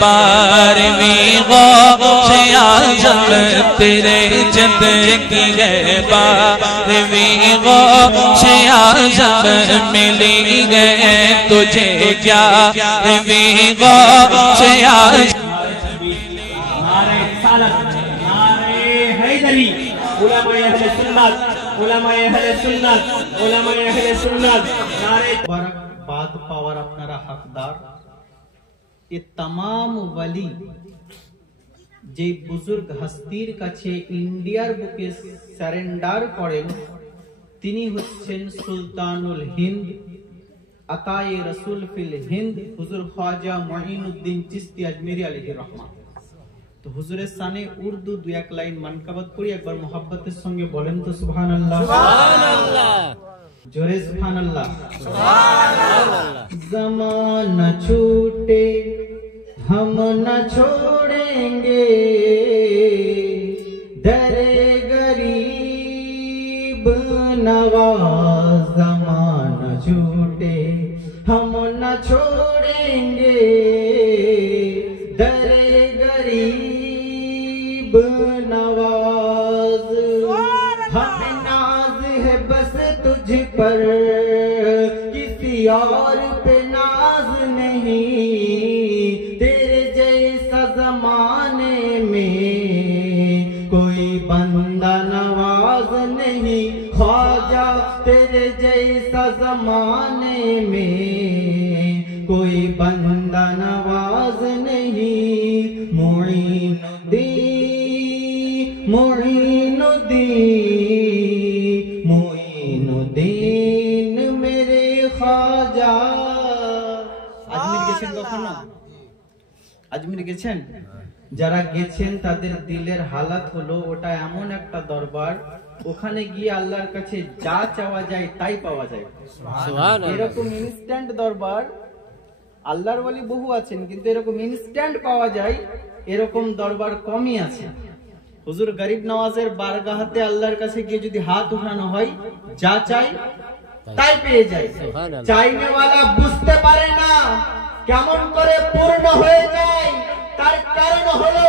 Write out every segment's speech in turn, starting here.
बारहवीं गौसे आज़म तेरे जिंदगी है बारहवीं गौसे आज़म मिली गए तुझे ग्यारहवीं गौसे आज़म बाद पावर अपनारा हकदार ये तमाम वली जे बुजुर्ग हस्तीर काछे इंडियार बुके सरेंडार करें तिनी हच्छेन सुल्तानुल हिंद अताए रसूल फिल हिंद हुजूर ख्वाजा मुइनुद्दीन चिश्ती अजमेरी अलैहि रहमा। तो हुजूरेर साने उर्दू दो एक लाइन मनकाबत करी एकबार मोहब्बतेर संगे बोलें तो सुबहानाल्लाह सुबहानाल्लाह जोरे सुबहानाल्लाह सुबहानाल्लाह। ज़माना छूटे हम न छोड़ेंगे दरे गरीब नवाज। ज़माना छूटे हम न छोड़ेंगे दरे गरीब नवाज। हमें नाज है बस तुझ पर किसी और पे नाज नहीं। तेरे जैसा जमाने में कोई बंदा नवाज नहीं। ख्वाजा तेरे जैसा जमाने में कोई बंदा नवाज नहीं। मुइनुद्दीन मुइनुद्दीन मुइनुद्दीन मेरे ख्वाजा। আজমির গেছেন কখনো? আজমির গেছেন? যারা গেছেন তাদের দিলের হালাত হলো ওটা এমন একটা দরবার ওখানে গিয়ে আল্লাহর কাছে যা চাওয়া যায় তাই পাওয়া যায়। সুবহানাল্লাহ। এরকম ইনস্ট্যান্ট দরবার আল্লাহর ওয়ালি বহু আছেন কিন্তু এরকম ইনস্ট্যান্ট পাওয়া যায় এরকম দরবার কমই আছে। হুজুর গরিব নওয়াজের বারগাহতে আল্লাহর কাছে গিয়ে যদি হাত উঠানো হয় যা চাই তাই পেয়ে যায়। চাইনেওয়ালা বুঝতে পারে না কেমন করে পূর্ণ হয়ে যায় তার কারণ হলো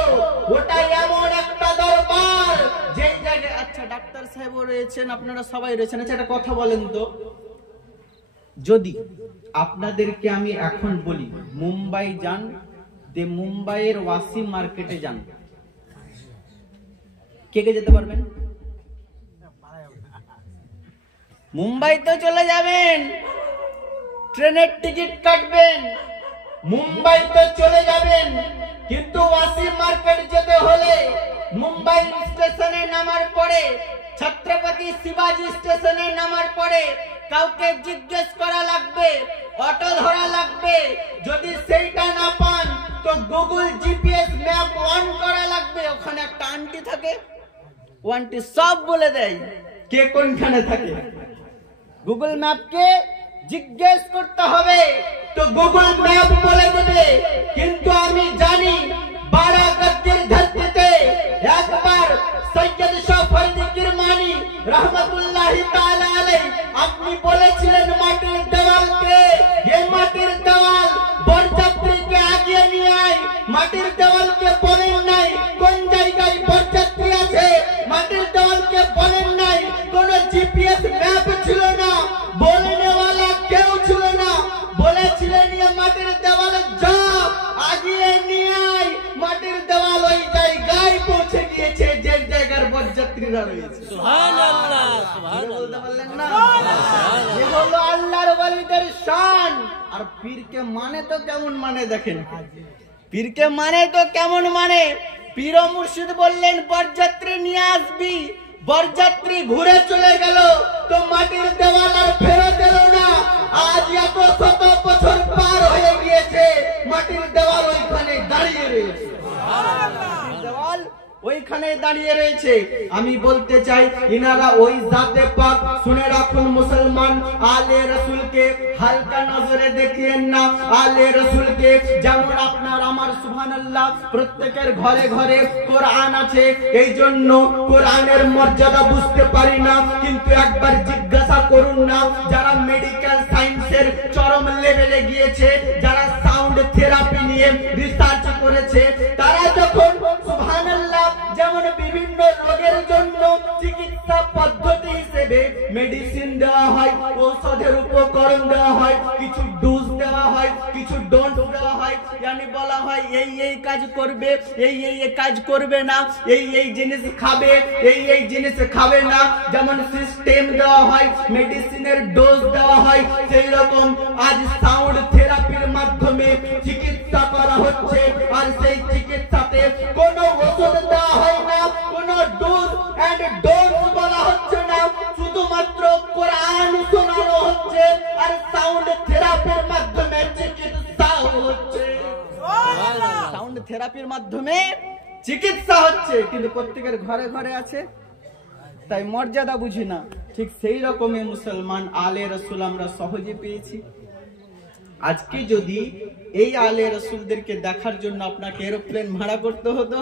ওটা এমন একটা দরবার যেই জায়গায়। আচ্ছা ডাক্তার সাহেবও রয়েছেন আপনারা সবাই রয়েছেন। আচ্ছা একটা কথা বলেন তো, যদি আপনাদেরকে আমি এখন বলি মুম্বাই যান, দে মুম্বাইয়ের ওয়াসিম মার্কেটে যান, কে কে যেতে পারবেন? মুম্বাই তো চলে যাবেন, ট্রেনের টিকিট কাটবেন, মুম্বাই তো চলে যাবেন, কিন্তু ওয়াসিম মার্কেট যেতে হলে মুম্বাই স্টেশনে নামার পরে ছত্রপতি শিবাজি স্টেশনে নামার পরে কাউকে জিজ্ঞেস করা লাগবে, অটো ধরা লাগবে। যদি সেইটা না পান তো গুগল জিপিএস ম্যাপ অন করা লাগবে। ওখানে একটা আন্টি থাকে, ও আন্টি সব বলে দেয় কে কোনখানে থাকে। গুগল ম্যাপকে জিজ্ঞেস করতে হবে তো গুগল ম্যাপ বলে দেবে। কিন্তু আমি জানি বারাগতের ধরতিতে একবার সৈয়দ শফঈ কিরমানি রহমাতুল্লাহি তাআলা আলাইহি আপনি বলেছিলেন মাটির দেওয়ালকে, এই মাটির দেওয়াল বরযাত্রীকে আগিয়ে নিয়ে আয়। মাটির দেওয়ালকে বলেন নাই কোন জায়গায় বরযাত্রী আছে, মাটির দেওয়ালকে বলেন নাই কোন জিপিএস ম্যাপ ছিল না, বলনেওয়ালা কেউ ছিল না। বলেছিলেন এই মাটির দেওয়ালে যা আগিয়ে নিয়ে আয়। মাটির দেওয়াল ওই জায়গায় পৌঁছে গিয়েছে যে জায়গার বরযাত্রীরা রয়েছে। সুবহানাল্লাহ সুবহানাল্লাহ বলতে পারলেন না? সুবহানাল্লাহ। এই হলো আল্লাহর ওয়ালিদের শান। আর পীরকে মানে তো কেমন মানে দেখেন, পীরকে মানে তো কেমন মানে। পীর ও মুর্শিদ বললেন বরযাত্রী নিয়ে আসবি, বরযাত্রী ঘুরে চলে গেল তো মাটির দেওয়াল আর ফেরত এলো না। আজ এত শত বছর পার হয়ে গিয়েছে, মাটির দেওয়াল ওইখানে দাঁড়িয়ে রয়েছে। দেওয়াল ওইখানে দাঁড়িয়ে রয়েছে। আমি বলতে চাই ইনারা ওই জাতে পাক। শুনে রাখুন মুসলমান, আলে রসুলকে হালকা নজরে দেখিয়েন না। আলে রসুলকে যেমন আপনার আমার সুবহানাল্লাহ প্রত্যেকের ঘরে ঘরে কোরআন আছে, এই জন্য কোরআনের মর্যাদা বুঝতে পারি না। কিন্তু একবার জিজ্ঞাসা করুন না যারা মেডিকেল সায়েন্সের চরম লেভেলে গিয়েছে, যারা সাউন্ড থেরাপি নিয়ে রিসার্চ করেছে। তারা যখন সুবহানাল্লাহ যেমন বিভিন্ন রোগের জন্য চিকিৎসা পদ্ধতি হিসেবে মেডিসিন দেওয়া হয়, ঔষধের উপকরণ দেওয়া হয়, কিছু ডোজ দেওয়া হয়, কিছু ডোজ দেওয়া হয়, yani বলা হয় এই কাজ করবে, এই কাজ করবে না, এই জিনিস খাবে, এই জিনিস খাবে না, যেমন সিস্টেম দেওয়া হয়, মেডিসিনের ডোজ দেওয়া হয়, সেই রকম আজ সাউন্ড থেরাপির মাধ্যমে চিকিৎসা করা হচ্ছে। আর সেই চিকিৎসাতে কোনো ওষুধ দেওয়া হয় না, কোনো ডোজ এন্ড ডোজ বলা হচ্ছে না, শুধুমাত্র কোরআন শোনানো হচ্ছে আর সাউন্ড থেরাপির মাধ্যমে চিকিৎসা হচ্ছে। সাউন্ড থেরাপির মাধ্যমে চিকিৎসা হচ্ছে, কিন্তু প্রত্যেকের ঘরে ঘরে আছে, তাই মর্যাদা বুঝি না। ঠিক সেই রকমই মুসলমান আলে রসুল আমরা সহজে পেয়েছি। আজকে যদি এই আলে রসুলদেরকে দেখার জন্য আপনাকে এরোপ্লেন ভাড়া করতে হতো,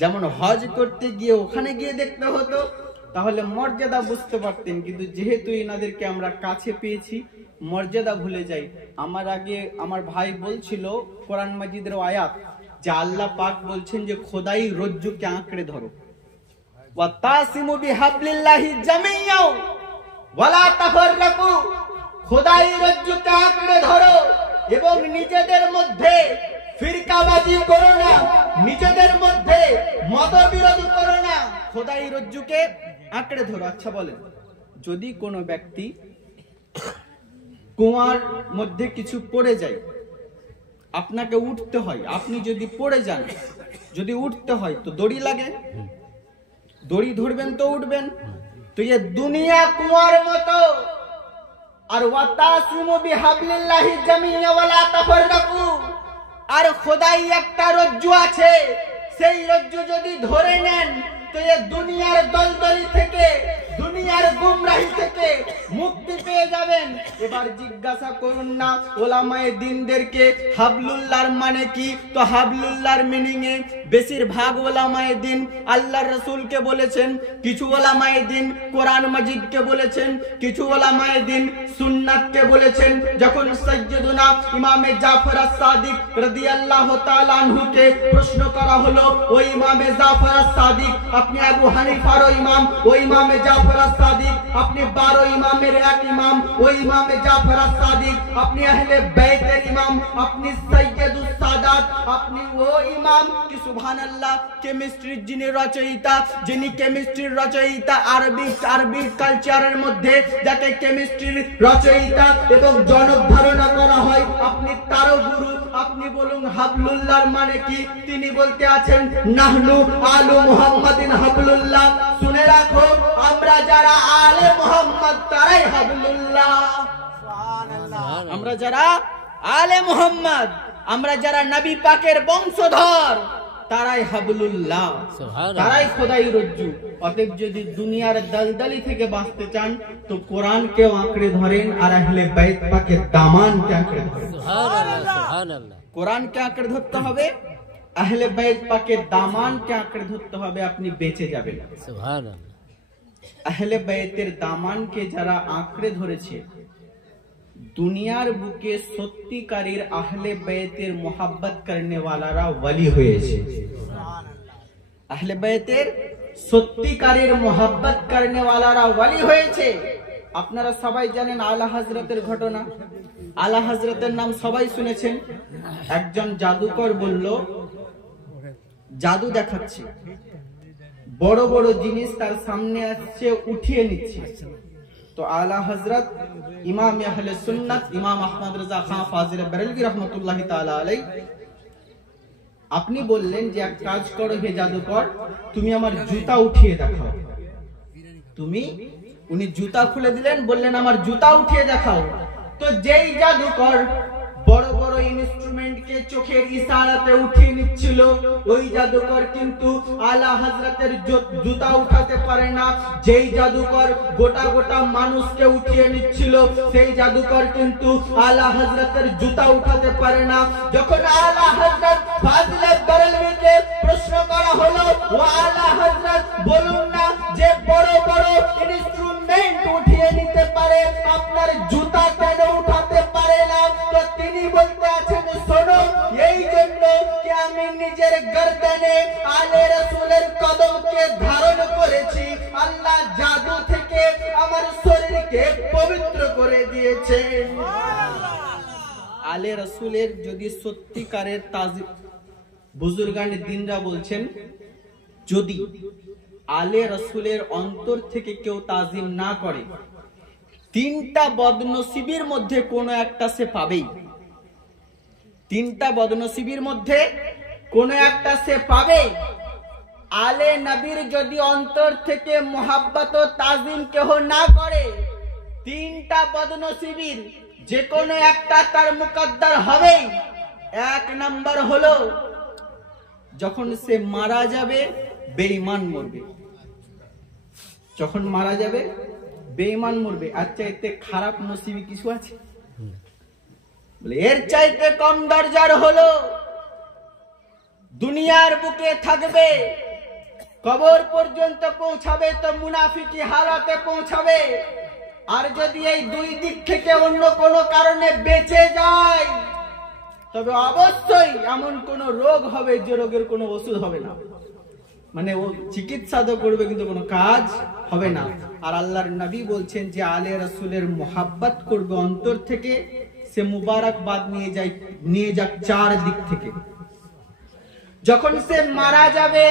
যেমন হজ করতে গিয়ে ওখানে গিয়ে দেখতে হতো, তাহলে মর্যাদা বুঝতে পারতেন। কিন্তু যেহেতু এনাদেরকে আমরা কাছে পেয়েছি, মর্যাদা ভুলে যাই। আমার আগে আমার ভাই বলছিল কোরআন মাজিদের আয়াত, যে আল্লাহ পাক বলছেন যে খোদাই রজ্জুকে আঁকড়ে ধরো, ওয়াতাসিমু বিহাবলিল্লাহি জামিয়াও ওয়ালা তাফাররাকু, খোদাই রজ্জুকে আঁকড়ে ধরো এবং নিজেদের মধ্যে ফিরকাবাজি করো না, নিজেদের মধ্যে মতবিরোধ করো না, খোদাই রজ্জুকে আঁকড়ে ধরো। আচ্ছা বলেন, যদি কোনো ব্যক্তি কুয়ার মধ্যে কিছু পড়ে যায়, আপনাকে উঠতে হয়, আপনি যদি পড়ে যান, যদি উঠতে হয় তো দড়ি লাগে, দড়ি ধরবেন তো উঠবেন। তো এই দুনিয়া কুয়ার মতো, আর ওয়াতাসিমু বিহাবলিল্লাহি জামিয়া ওয়ালা তাফাররাকু, আর খোদাই একটা রজ্জু আছে, সেই রজ্জু যদি ধরে নেন তো এই দুনিয়ার দলদলি থেকে, দুনিয়ার গুমরাহি থেকে মুক্তি পেয়ে যাবেন। এবার জিজ্ঞাসা করুন না ওলামায়ে দ্বীনদেরকে হাবলুল্লাহর মানে কি? তো হাবলুল্লাহর মিনিং এ বেশিরভাগ ওলামায়ে দ্বীন আল্লাহর রাসূলকে বলেছেন, কিছু ওলামায়ে দ্বীন কোরআন মাজিদকে বলেছেন, কিছু ওলামায়ে দ্বীন সুন্নাতকে বলেছেন। যখন সাইয়্যিদুনা ইমামে জাফর আস-সাদিক রাদিয়াল্লাহু তাআলা আনহুকে প্রশ্ন করা হলো, ও ইমামে জাফর আস-সাদিক, আপনি আবু হানিফার ইমাম, ও ইমামে জাফর আস-সাদিক, আপনি 12 ইমামের এক ইমাম, ও ইমামে জাফর আস-সাদিক, আপনি আহলে বাইতের ইমাম, আপনি সাইয়্যিদুস সাদাত, আপনি ও ইমাম কি সুবহানাল্লাহ কেমিস্ট্রির যিনি রচয়িতা, যিনি কেমিস্ট্রির রচয়িতা, আরবি কালচারের মধ্যে যাকে কেমিস্ট্রির রচয়িতা এবং জনক ধারণা করা হয়, আপনি তারও গুরু, আপনি বলুন হাবলুল্লাহর মানে কি? তিনি বলতে আছেন নাহনু আলু মুহাম্মাদিন হাবলুল্লাহ। শুনে রাখো, আমরা যারা আলে মুহাম্মদ তারাই হাবলুল্লাহ। আমরা যারা আলে মুহাম্মদ, আমরা যারা নবী পাকের বংশধর, তারাই হাবলুল্লাহ, তারাই খোদাই রজ্জু। অতএব যদি দুনিয়ার দলদলি থেকে বাঁচতে চান তো কোরআনকে আঁকড়ে ধরেন আর আহলে বাইত পাকের দামানকে আঁকড়ে ধরেন। সুবহানাল্লাহ, কোরআনকে আঁকড়ে ধরতে হবে, আহলে বাইত পাকের দামানকে আঁকড়ে ধরতে হবে, আপনি বেঁচে যাবেন। সুবহানাল্লাহ, আহলে বাইতের দামানকে যারা আঁকড়ে ধরেছে, দুনিয়ার বুকে সত্যিকারের আহলে বাইতের মোহাব্বত করনে ওয়ালারা ওয়ালি হয়েছে। আহলে বাইতের সত্যিকারের মোহাব্বত করনে ওয়ালারা ওয়ালি হয়েছে। আপনারা সবাই জানেন আলা হযরতের ঘটনা। আলা হযরতের নাম সবাই শুনেছেন। একজন জাদুকর বলল, জাদু দেখাচ্ছে, বড় বড় জিনিস তার সামনে আসছে, উঠিয়ে নিচ্ছে। তো আলা হযরত ইমাম আহলে সুন্নাত ইমাম আহমদ রাজা খান ফাজিল বেরেলভী রহমাতুল্লাহি তাআলা আলাইহি, আপনি বললেন যে এক কাজ করো হে জাদুকর, তুমি আমার জুতা উঠিয়ে দেখাও। উনি জুতা খুলে দিলেন, বললেন আমার জুতা উঠিয়ে দেখাও। তো যেই জাদুকর বড় বড় ইনস্ট্রুমেন্টকে চোখের ইশারাতে উঠিয়ে নিচ্ছিল, ওই জাদুকর কিন্তু আলা হযরতের জুতা উঠাতে পারে না। যেই জাদুকর গোটা গোটা মানুষকে উঠিয়ে নিচ্ছিল, সেই জাদুকর কিন্তু আলা হযরতের জুতা উঠাতে পারে না। যখন আলা হযরত ফাজিল বেরেলভীকে প্রশ্ন করা হলো, ও আলা হযরত বলুন না যে বড় বড় ইনস্ট্রুমেন্ট উঠিয়ে নিতে পারে, আপনার জুতা কেন উঠাতে পারে না? তো তিনি বলতে আছেন আল্লাহ জাদু থেকে আমার শরীরকে পবিত্র করে দিয়েছেন। আলে রাসূলের যদি সত্যিকারের তাজিম, বুজুর্গানে দিনরা বলছেন, যদি আলে রাসূলের অন্তর থেকে কেউ তাজিম না করে, তিনটা বদনসিবের মধ্যে কোনো একটা সে পাবেই। তিনটা বদনসিবের মধ্যে কোনো একটা সে পাবে। আলে নবীর যদি অন্তর থেকে মোহাব্বত ও তাজিম কেহ না করে, তিনটা বদনসিবের যে কোনো একটা তার মুকদ্দর হবেই। এক নাম্বার হলো, যখন সে মারা যাবে বেঈমান মরবে। যখন মারা যাবে বেঈমান মরবে। আর চাইতে খারাপ নসিবি কিছু আছে? বলে এর চাইতে কম দরজার হলো, দুনিয়ার বুকে থাকবে, কবর পর্যন্ত পৌঁছাবে তো মুনাফিকি হালাতে পৌঁছাবে। আর যদি এই দুই দিক থেকে অন্য কোনো কারণে বেঁচে যায়, তবে অবশ্যই এমন কোন রোগ হবে যে রোগের কোনো ওষুধ হবে না, মানে ও চিকিৎসা তো করবে কিন্তু কোনো কাজ হবে না। আর আল্লাহর নবী বলছেন যে আলে রাসূলের মোহাব্বত করবে অন্তর থেকে, সে মুবারকবাদ নিয়ে যাক চার দিক থেকে। যখন সে মারা যাবে,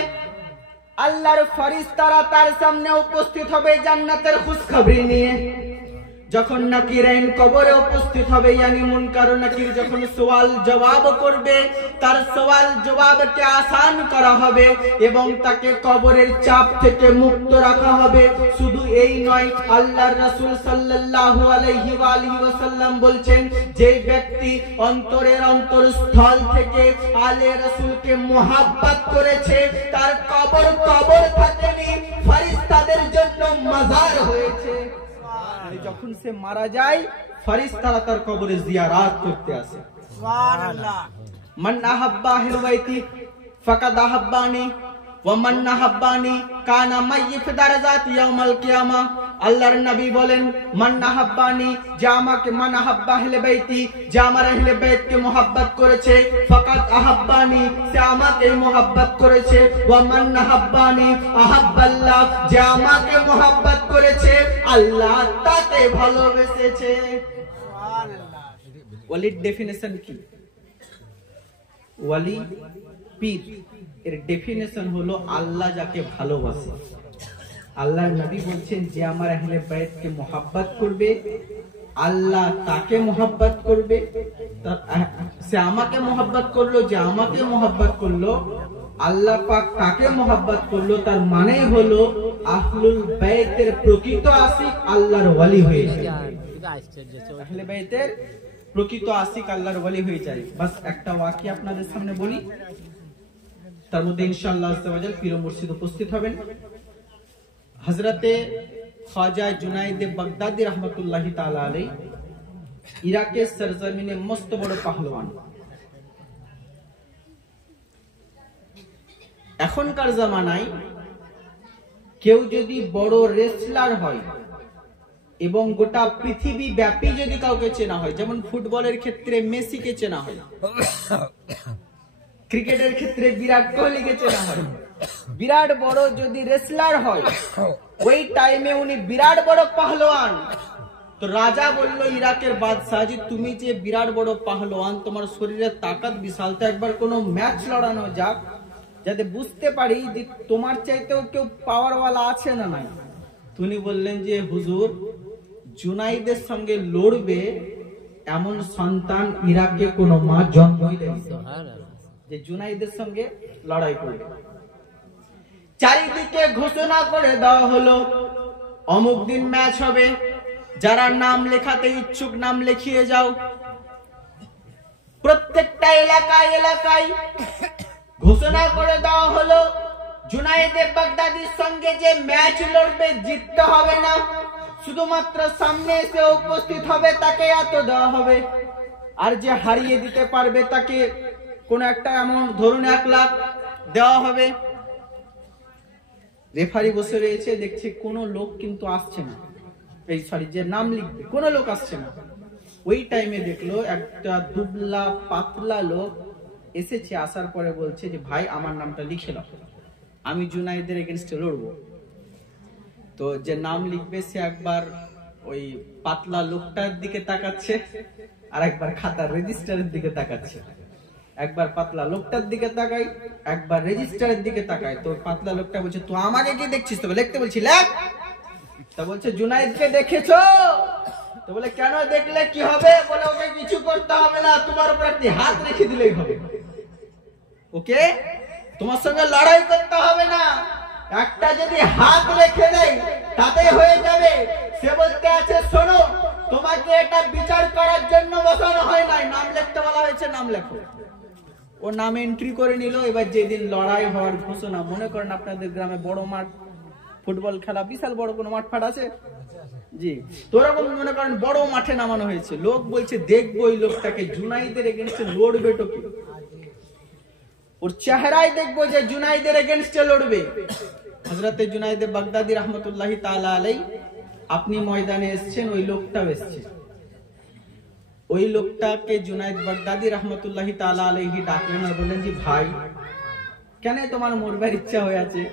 আল্লাহর ফেরেশতারা তার সামনে উপস্থিত হবে জান্নাতের খুশখবরি নিয়ে। যখন নাকিরাইন কবরে উপস্থিত হবে, ইয়ানি মুনকার ও নাকির যখন সওয়াল জবাব করবে, তার সওয়াল জবাবকে আসান করা হবে এবং তাকে কবরের চাপ থেকে মুক্ত রাখা হবে। শুধু এই নয়, আল্লাহর রাসূল সাল্লাল্লাহু আলাইহি ওয়াসাল্লাম বলছেন, যে ব্যক্তি অন্তরের অন্তরস্থল থেকে আলে রাসূলকে মুহাব্বত করেছে, তার কবর থাকেনি, ফেরেশতাদের জন্য মাজার হয়েছে। যখন সে মারা যায়, ফেরেশতারা তার কবরে জিয়ারত করতে আসে। সুবহানাল্লাহ। মান আহাব্বা আহলে বাইতি ফাকাদ আহাব্বানি ওয়া মান আহাব্বানি কানা মাইয়িত দারাজাত ইয়াউমাল কিয়ামা। আল্লাহর নবী বলেন, মান আহাব্বানি, যে আমাকে, মান আহাব্বা আহলে বাইতি, যে আমার আহলে বাইতকে মুহাব্বত করেছে, ফাকাদ আহাব্বানি, সে আমাকে মুহাব্বত করেছে, ওয়া মান আহাব্বানি আহাব্বাল্লাহ, যে আমাকে মুহাব্বত করেছে আল্লাহ তাকে ভালোবেসেছে। সুবহানাল্লাহ। ওয়ালির ডেফিনিশন কি? ওয়ালি পীর এর ডেফিনিশন হলো আল্লাহ যাকে ভালোবাসে। আল্লাহর নবী বলছেন, যে আমার আহলে বাইতকে মুহাব্বত করবে আল্লাহ তাকে মুহাব্বত করবে। সে আমাকে মুহাব্বত করলো, যে আমাকে মুহাব্বত করলো আল্লাহ পাক তাকে মুহাব্বত করলো। তার মানে হলো আহলুল বাইতের প্রকৃত আশিক আল্লাহর ওয়ালি হয়ে যায়। আহলে বাইতের প্রকৃত আশিক আল্লাহর ওয়ালি হয়ে যায়। বাস একটা ওয়াকিয়া আপনাদের সামনে বলি, তার মধ্যে ইনশাআল্লাহ আজওয়াজাল পীর মুর্শিদ উপস্থিত হবেন। হযরতে খ্বাজা জুনায়েদ বাগদাদি রহমাতুল্লাহি তাআলা আলাইহি ইরাকের সরজমিনে মস্ত বড় পাহলওয়ান। এখনকার জামানায় কেউ যদি বড় রেসলার হয় এবং গোটা পৃথিবী ব্যাপী যদি কাউকে চেনা হয়, যেমন ফুটবলের ক্ষেত্রে মেসিকে চেনা হয়, ক্রিকেটের ক্ষেত্রে বিরাট কোহলিকে চেনা হয়, বিরাট বড় যদি রেসলার হয়, ওই টাইমে উনি বিরাট বড় পাহলওয়ান। তো রাজা বলল ইরাকের বাদশাহ, যে তুমি যে বিরাট বড় পাহলওয়ান, তোমার শরীরের তাকাত বিশাল, তো একবার কোনো ম্যাচ লড়ানো যাক, যাতে বুঝতে পারি যে তোমার চাইতেও কেউ পাওয়ারওয়ালা আছে না নাই। তিনি বললেন যে হুজুর, জুনাইদের সঙ্গে লড়বে এমন সন্তান ইরাকে কোনো মা জন্মই দেয়নি, যে জুনাইদের সঙ্গে লড়াই করবে। চারিদিকে ঘোষণা করে দেওয়া হলো অমুক দিন ম্যাচ হবে, যারা নাম লেখাতে ইচ্ছুক নাম লিখিয়ে যাও। প্রত্যেকটা এলাকায় ঘোষণা করে দেওয়া হলো জুনায়েদ বাগদাদির সঙ্গে যে ম্যাচ লড়বে জিততে হবে না, শুধুমাত্র সামনে এসে উপস্থিত হবে তাকে এত দেওয়া হবে, আর যে হারিয়ে দিতে পারবে তাকে কোন একটা অ্যামাউন্ট, ধরুন 1 লাখ দেওয়া হবে। রেফারি বসে রয়েছে, দেখছে কোনো লোক কিন্তু আসছে না, যে নাম লিখবে কোনো লোক আসছে না। ওই টাইমে দেখলো একটা দুবলা পাতলা লোক এসেছে, আসার পরে বলছে যে ভাই আমার নামটা লিখে দাও, আমি জুনাইদের এগেইনস্টে লড়বো। তো তো যে নাম লিখবে সে একবার ওই পাতলা লোকটার দিকে তাকাচ্ছে, আর একবার খাতার রেজিস্টারের দিকে তাকাচ্ছে। একবার পাতলা লোকটার দিকে তাকাই, একবার রেজিস্টারের দিকে তাকাই। তো পাতলা লোকটা বলছে, তো আমাকে কি দেখছিস? তোকে লিখতে বলছি, লেখ। তো বলছে, জুনাইদকে দেখেছো? তো বলে, কেন দেখলে কি হবে? বলে, ওকে কিছু করতে হবে না, তোমার উপর একটি হাত রেখে দিলেই হবে। ওকে তোমার সঙ্গে লড়াই করতে হবে না, একটা যদি হাত রেখে দেয় তাতে হয়ে যাবে। সে বলতে আছে, শোনো, তোমাকে এটা বিচার করার জন্য বসানো হয় নাই, নাম লিখতে বলা হয়েছে, নাম লেখো। ও নাম এন্ট্রি করে নিল। এবার যেদিন লড়াই হওয়ার ঘোষণা, মনে করেন আপনাদের গ্রামে বড় মাঠ, ফুটবল খেলা, বিশাল বড় কোনো মাঠ ফাট আছে জি, তো ওরকম মনে করেন বড় মাঠে নামানো হয়েছে। লোক বলছে, দেখবো ওই লোকটাকে জুনাইদের এগেনস্টে লড়বে তো কি, ওর চেহারায় দেখবো যে জুনাইদের এগেনস্টে লড়বে। হযরতে জুনাইদ বাগদাদী রহমতুল্লাহি তাআলা আলাইহি আপনি ময়দানে এসেছেন, ওই লোকটাও এসেছে। ওই লোকটাকে জুনাইদ বাগদাদী রহমতুল্লাহি তাআলা আলাইহি ডাকলেন আর বললেন, জি ভাই, কেন তোমার মরবার ইচ্ছা হয়ে আছে?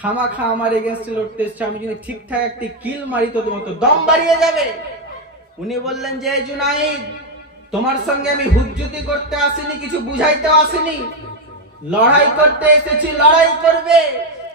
খামাখা আমার এগেনস্টে লড়তে এসেছো, আমি যদি ঠিকঠাক একটি কিল মারি তো তোমার তো দম বাড়িয়ে যাবে। উনি বললেন যে, জুনাইদ, তোমার সঙ্গে আমি হুজ্জতি করতে আসিনি, কিছু বুঝাইতে আসিনি, লড়াই করতে এসেছি, লড়াই করবে।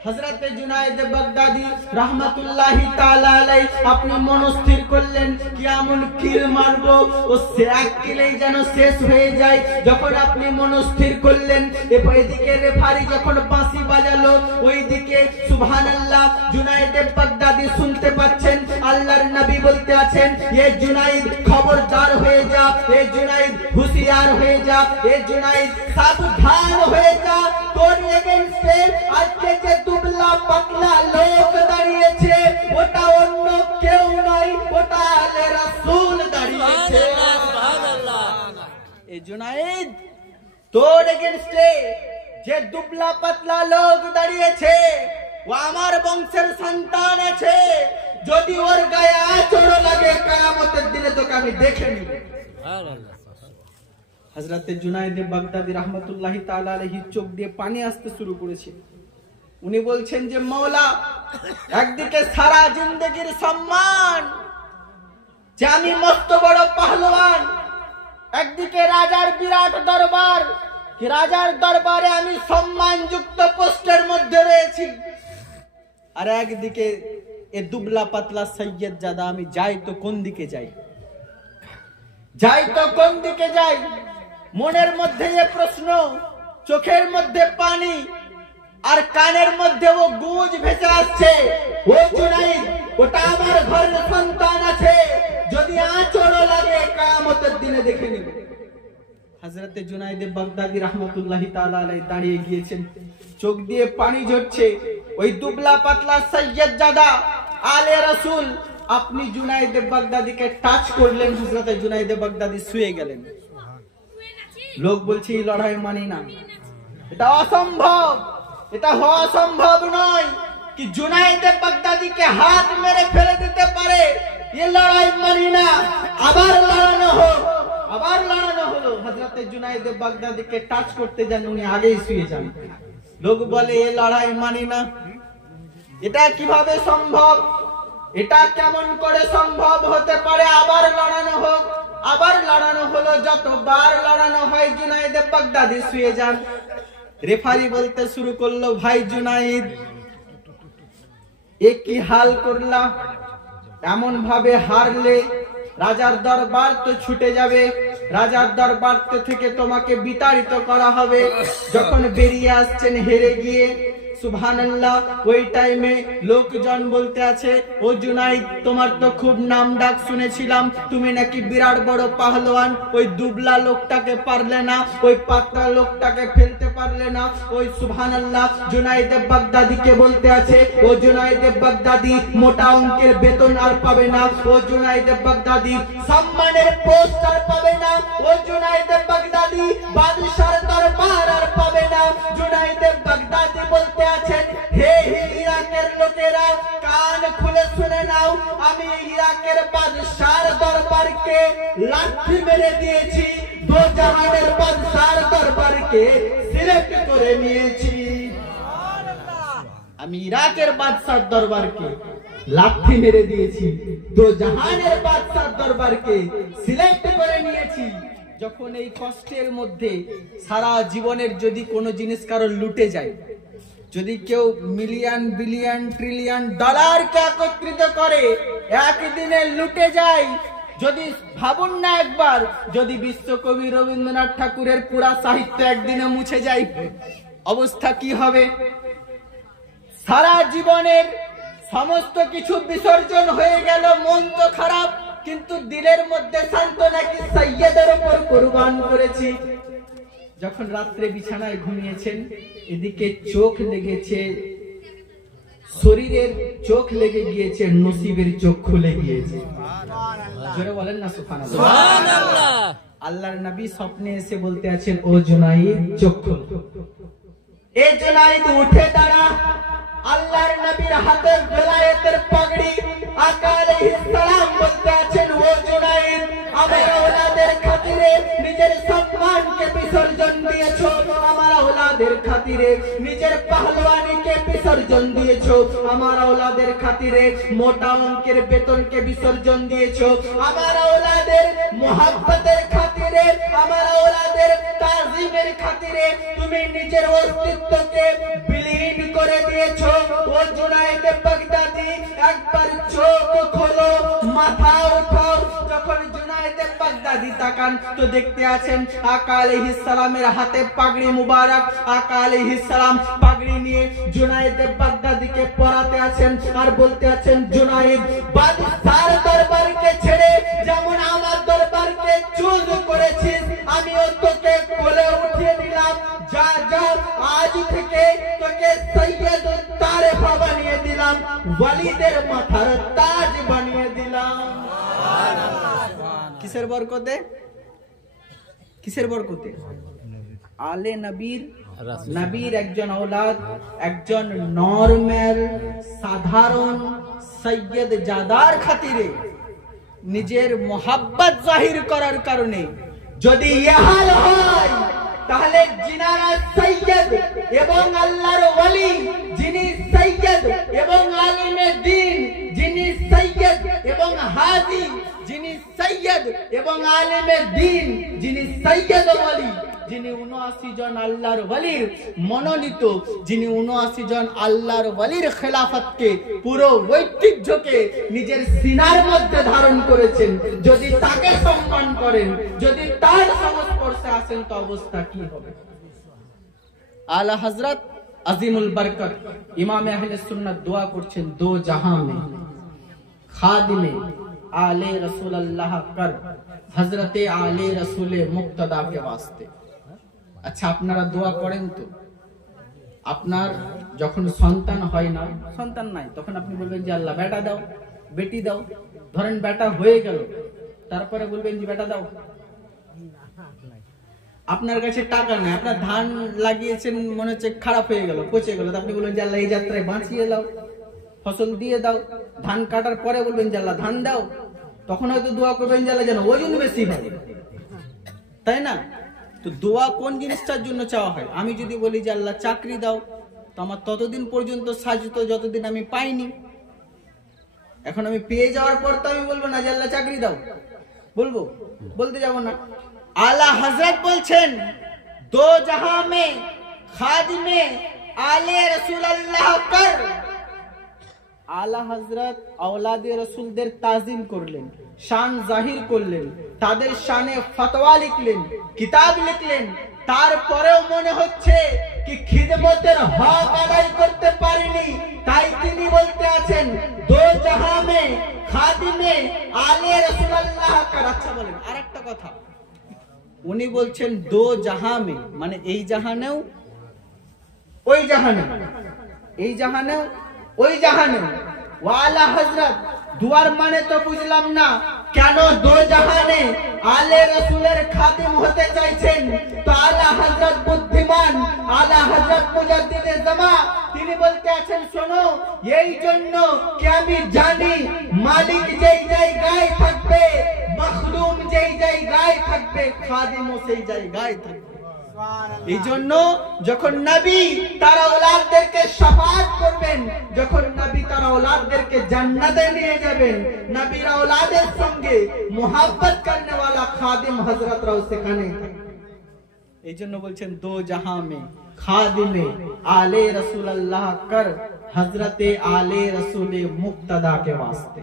হযরতে জুনাইদ বাগদাদী রাহমাতুল্লাহি তাআলা আলাইহি আপনি মনস্থির করলেন কেমন কিল মারবো, ও সে এক কিলেই যেন শেষ হয়ে যায়। যখন আপনি মনস্থির করলেন, এদিকে রেফারি যখন বাঁশি বাজালো, ওইদিকে সুবহানাল্লাহ জুনাইদ বাগদাদী শুনতে পাচ্ছেন আল্লাহর নবী বলতে আছেন, এ জুনাইদ খবরদার হয়ে যা, এ জুনাইদ হুঁশিয়ার হয়ে যা, এ জুনাইদ সাবধান হয়ে যা, তোর এগেইনস্টে আজকে যে দুবলা পাতলা লোক দাঁড়িয়েছে ওটা অন্য কেউ নয়, ওটা আল্লাহর রাসূল দাঁড়িয়েছে। এই জুনাইদ, তোর এগেইনস্টে যে দুবলা পাতলা লোক দাঁড়িয়েছে ও আমার বংশের সন্তান আছে, যদি ওর গায়ে আঁচড় লাগে কিয়ামতের দিনে তোকে আমি দেখে নিব। হযরতে জুনাইদ বাগদাদী রাহমাতুল্লাহি তাআলা আলাইহি চোখ দিয়ে পানি আসতে শুরু করেছে। উনি বলছেন যে, মওলা, একদিকে সারা জিন্দেগির সম্মান যে আমি মস্ত বড় পাহলওয়ান, একদিকে রাজার বিরাট দরবার, রাজার দরবারে আমি সম্মানযুক্ত পোস্টের মধ্যে রয়েছি, আর একদিকে এ দুবলা পাতলা সৈয়দ জাদা, আমি যাই তো কোন দিকে যাই, যাই তো কোন দিকে যাই? মনের মধ্যে এ প্রশ্ন, চোখের মধ্যে পানি, আর কানের মধ্যে ও গুঞ্জ ভেসে আসছে, ও জুনাইদ, ওটা আমার ঘরের সন্তান আছে, যদি আঁচড় লাগে কিয়ামতের দিনে দেখে নিব। হযরতে জুনাইদ বাগদাদী রাহমাতুল্লাহি তাআলা আলাইহি দাঁড়িয়ে গিয়েছেন, চোখ দিয়ে পানি ঝরছে। ওই দুবলা পাতলা সৈয়দ জাদা আলে রাসূল আপনি জুনাইদ বাগদাদীকে টাচ করলেন, হযরতে জুনাইদ বাগদাদী শুয়ে গেলেন। লোক বলছে, এই লড়াই মানি না, এটা অসম্ভব, এটা হওয়া সম্ভব নয় কি জুনাইদ বাগদাদীকে হাত মেরে ফেলে দিতে পারে, এ লড়াই মানি না। আবার লড়ানো হোক, আবার লড়ানো হলো। হযরতে জুনাইদ বাগদাদীকে টাচ করতে যান, উনি আগেই শুয়ে যান। লোক বলে, এ লড়াই মানি না, এটা কিভাবে সম্ভব, এটা কেমন করে সম্ভব হতে পারে? আবার লড়ানো হোক, আবার লড়ানো হলো। যতবার লড়ানো হয় জুনাইদ বাগদাদী শুয়ে যান। রেফারি বলতে শুরু করলো, ভাই জুনাইদ, এ কি হাল করলা? এমন ভাবে হারলে রাজার দরবার তো ছুটে যাবে, রাজার দরবার থেকে তোমাকে বিতাড়িত করা হবে। যখন বেরিয়ে আসছেন হেরে গিয়ে, সুবহানাল্লাহ, ওই টাইমে লোকজন বলতে আছে, ও জুনাইদ, তোমার তো খুব নাম ডাক শুনেছিলাম, তুমি নাকি বিরাট বড় পাহলওয়ান, ওই দুবলা লোকটাকে পারলে না, ওই পাতলা লোকটাকে ফেলতে পারলে না। ওই সুবহানাল্লাহ জুনাইদ বাগদাদীকে বলতে আছে, ও জুনাইদ বাগদাদী, মোটা অঙ্কের বেতন আর পাবে না, ও জুনাইদ বাগদাদী সম্মানের পোস্ট আর পাবে না, ও জুনাইদ বাগদাদী বাদশার দরবার আর পাবে না। জুনাইদ বাগদাদী বলতে আছেন, হে ইরাকের লোকেরা, কান খুলে শুনে নাও, আমি ইরাকের বাদশার দরবারকে লাঠি মেরে দিয়েছি, দো জাহানের বাদশার দরবারকে সিলেক্ট করে নিয়েছি। আমি ইরাকের বাদশার দরবারকে লাথি মেরে দিয়েছি, দো জাহানের বাদশার দরবারকে সিলেক্ট করে নিয়েছি। যখন এই কষ্টের মধ্যে সারা জীবনের যদি কোনো জিনিস কারো লুটে যায়, যদি কেউ মিলিয়ন বিলিয়ন ট্রিলিয়ন ডলারকে একত্রিত করে একদিনে লুটে যায়, যদি ভাবুন না একবার, যদি বিশ্বকবি রবীন্দ্রনাথ ঠাকুরের পুরা সাহিত্য একদিনে মুছে যায়, অবস্থা কি হবে? সারা জীবনের সমস্ত কিছু বিসর্জন হয়ে গেল, মন তো খারাপ, কিন্তু দিলের মধ্যে সান্ত্বনা কি সৈয়দের উপর কুরবান করেছি। যখন রাত্রে বিছানায় ঘুমিয়েছেন, এদিকে চোখ লেগেছে, শরীরের চোখ লেগে গিয়েছে, নসিবের চোখ খুলে গিয়েছে। জোরে বলেন না সুবহানাল্লাহ। আল্লাহর নবী স্বপ্নে এসে বলতে আছেন, ও জুনাইদ চোখ খুল। এ জুনাইদ উঠে দাঁড়া। আল্লাহর নবীর হাতে বেলায়েতের পাগড়ি। আকা আলাইহিস সালাম বলতে আছেন, ও জুনাইদ, আমার আওলাদের খাতিরে নিজের সম্মানকে বিসর্জন দিয়েছো, আমার আওলাদের খাতিরে নিজের পাহলওয়ানিকে বিসর্জন দিয়েছো, আমার আওলাদের খাতিরে মোটা অঙ্কের বেতনকে বিসর্জন দিয়েছো, আমার আওলাদের মোহাব্বতের খাতিরে, আমার আওলাদের তাজিমের খাতিরে তুমি নিজের অস্তিত্বকে বিলীন করে দিয়েছো। ও জুনাইদ বাগদাদি, একবার চোখ খোলো, মাথা উঠাও। যখন জুনাইদ বাগদাদি তাকান তো দেখতে আছেন আকা আলাইহিস সালামের হাতে পাগড়ি মুবারক। আকা আলাইহিস সালাম পাগড়ি নিয়ে জুনাইদ বাগদাদিকে পরাতে আছেন আর বলতে আছেন, জুনাইদ, বাদশার দরবারকে ছেড়ে যেমন আমার দরবারকে চুজ করেছিস, আমিও তোকে কোলে উঠিয়ে নিলাম। যা যা, আজ থেকে তোকে সৈয়দুল তারেফা বানিয়ে দিলাম, ওয়ালিদের মাথার তাজ বানিয়ে দিলাম। কিসের বরকতে? কিসের বরকতে? আলে নবীর, নবীর একজন আওলাদ, একজন নরমাল সাধারণ সৈয়দ জাদার খাতিরে নিজের মোহাব্বত জাহির করার কারণে যদি ইহাল হয়, তাহলে যিনারা সৈয়দ এবং আল্লাহর ওয়ালি, যিনি সৈয়দ এবং আলিমে দ্বীন, যিনি সৈয়দ এবং হাজি, যিনি সৈয়দ এবং আলিমে দ্বীন, যিনি সৈয়দ ওয়ালি, যিনি 79 জন আল্লাহর ওয়ালির মনোনীত, যিনি 79 জন আল্লাহর ওয়ালির খেলাফতকে, পুরো ঐতিহ্যকে নিজের সিনার মধ্যে ধারণ করেছেন, যদি তাকে সম্মান করেন, যদি তার সংস্পর্শে আসেন, তো অবস্থা কি হবে? আলা হযরত আজিমুল বরকত ইমাম আহলে সুন্নাত দোয়া করছেন, দো জাহাं में খাদিমে आले रसूल अल्लाह कर हजरते आले रसूल मुक्तदा के वास्ते। আচ্ছা, আপনারা দোয়া করেন তো? আপনার যখন সন্তান হয় না, সন্তান নাই, তখন আপনি বলবেন যে আল্লাহ বেটা দাও, বেটি দাও। ধরেন বেটা হয়ে গেল, তারপরে বলবেন যে বেটা দাও। আপনার কাছে টাকা নেই, আপনার ধান লাগিয়েছেন, মনে হচ্ছে খারাপ হয়ে গেল, পচে গেল, আপনি বলবেন যে আল্লাহ এই যাত্রায় বাঁচিয়ে দাও, ফসল দিয়ে দাও। ধান কাটার পরে বলবেন যে আল্লাহ ধান দাও, তখন হয়তো দোয়া করবেন যে আল্লাহ যেন ওজন বেশি হয়, তাই না? তো দোয়া কোন জিনিসটার জন্য চাওয়া হয়? আমি যদি বলি যে আল্লাহ চাকরি দাও, তো আমার ততদিন পর্যন্ত সাজতো যতদিন আমি পাইনি। এখন আমি পেয়ে যাওয়ার পর তো আমি বলবো না যে আল্লাহ চাকরি দাও, বলবো? বলতে যাব না। আলা হযরত বলছেন, দো জাহাं में খাদিমে আলে রাসূল আল্লাহ কর। আলা হযরত আওলাদে রাসূলদের তাজিম করলেন, শান জাহির করলেন, তাদের শানে ফতোয়া লিখলেন, কিতাব লিখলেন। তারপরেও মনে হচ্ছে কি খিদমতের হক আদায় করতে পারেনি, তাই তিনি বলতে আছেন, দো জাহাं में খাদিমে আলে রাসূল আল্লাহ কর। আচ্ছা বলেন আরেকটা কথা, উনি বলছেন দো জাহাं में, মানে এই জাহানেও ওই জাহানেও, এই জাহানেও ওই জাহানেও। ওয়ালা হযরত দুয়ার মানে তো বুঝলাম না, কেন দো জাহানে আলে রাসূলের খাদিম হতে চাইছেন? তো আলা হযরত বুদ্ধিমান, আলা হযরত মুজাদ্দিদে জামা, তিনি বলতে আছেন, শোনো, এই জন্য কি আমি জানি মালিক যেই জায়গায় থাকবে, মখদুম যেই জায়গায় থাকবে, খাদিমও সেই জায়গায় থাকবে। এই জন্য যখন নবী তার औलादদেরকে শাফাআত করবেন, যখন নবী তার औलादদেরকে জান্নাতে নিয়ে যাবেন, নবীর औलादের সঙ্গে মোহাব্বত करने वाला খাদিম হযরতরাও সেখানে। এই জন্য বলছেন দো জাহাঁ মে খাদিমে আলে রাসূলুল্লাহ কর হযরতে আলে রাসূলে মুক্তদা কে वास्ते।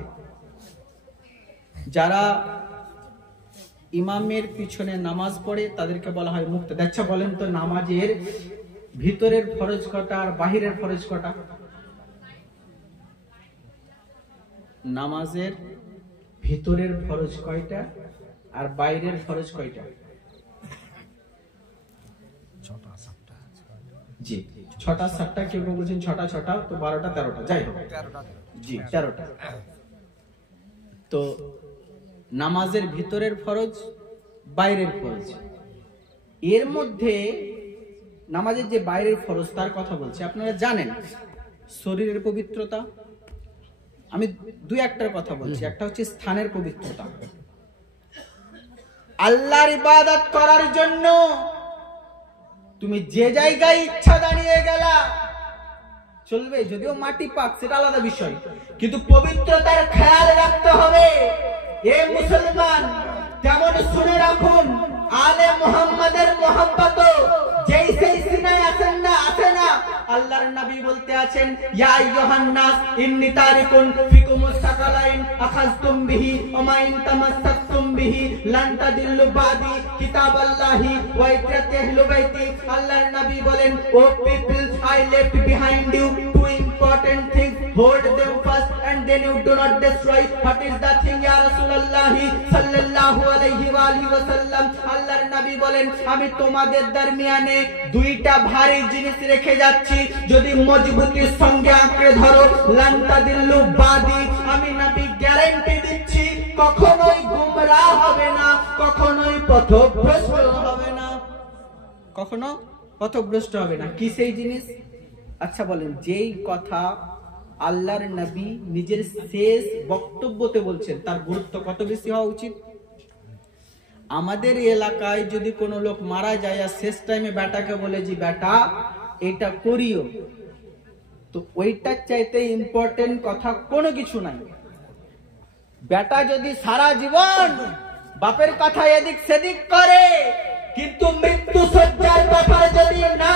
যারা ইমামের পিছনে নামাজ পড়ে তাদেরকে বলা হয় মুক্তাদা। আচ্ছা বলেন তো, নামাজের ভিতরের ফরজ কটা আর বাহিরের ফরজ কটা? নামাজের ভিতরের ফরজ কয়টা আর বাইরের ফরজ কয়টা? জি 6টা 7টা, কেউ কেউ বলছেন 6টা 6টা, তো 12টা 13টা, যাই হোক জি 13টা। তো নামাজের ভিতরের ফরজ, বাইরের ফরজ। এর মধ্যে নামাজের যে বাইরের ফরজ তার কথা বলছি। আপনারা জানেন শরীরের পবিত্রতা, আমি দুই একটার কথা বলছি। একটা হচ্ছে স্থানের পবিত্রতা। আল্লাহর ইবাদত করার জন্য তুমি যে জায়গায় ইচ্ছা দাঁড়িয়ে গেলা চলবে, যদিও মাটি পাক সেটা আলাদা বিষয়, কিন্তু পবিত্রতার খেয়াল রাখতে হবে। এ মুসলমান, তেমন শুনে রাখুন, আলে মুহাম্মাদের মোহাব্বত যেই সেই সিনায় আসেন না, আসে না। আল্লাহর নবী বলতে আছেন, ইয়া আইয়ুহান নাস ইন্নী তারিকুন ফিকুমুস সাকালাইন আখাযতুম বিহি ওয়া মা ইন তামাসসাকতুম বিহি লান তাদিল্লু বাদি কিতাবাল্লাহি ওয়া ইত্রাতি আহলি বাইতি। আল্লাহর নবী বলেন, O people, I left behind you two important things, hold them first and then you do not destroy. What is that thing ya Rasulullah sallallahu alayhi wa alihi wa sallam? আল্লাহর নবী বলেন, আমি তোমাদের দরমিয়ানে দুইটা ভারী জিনিস রেখে যাচ্ছি, যদি মজবুতির সঙ্গে আঁকড়ে ধরো লান তাদিল্লু বাদি, আমি নবী গ্যারান্টি দিচ্ছি কখনোই গুমরাহ হবে না, কখনোই পথভ্রষ্ট হবে না, কখনো পথভ্রষ্ট হবে না। কি সেই জিনিস? আচ্ছা বলেন, যেই কথা আল্লাহর নবী নিজের শেষ বক্তব্যতে বলছেন তার গুরুত্ব কত বেশি হওয়া উচিত? আমাদের এলাকায় যদি কোনো লোক মারা যায় আর শেষ টাইমে বেটাকে বলে যে বেটা এটা করিও, তো ওইটার চাইতে ইম্পর্টেন্ট কথা কোনো কিছু নাই। বেটা যদি সারা জীবন বাপের কথা এদিক সেদিক করে কিন্তু মৃত্যু সজ্জার ব্যাপারে যদি না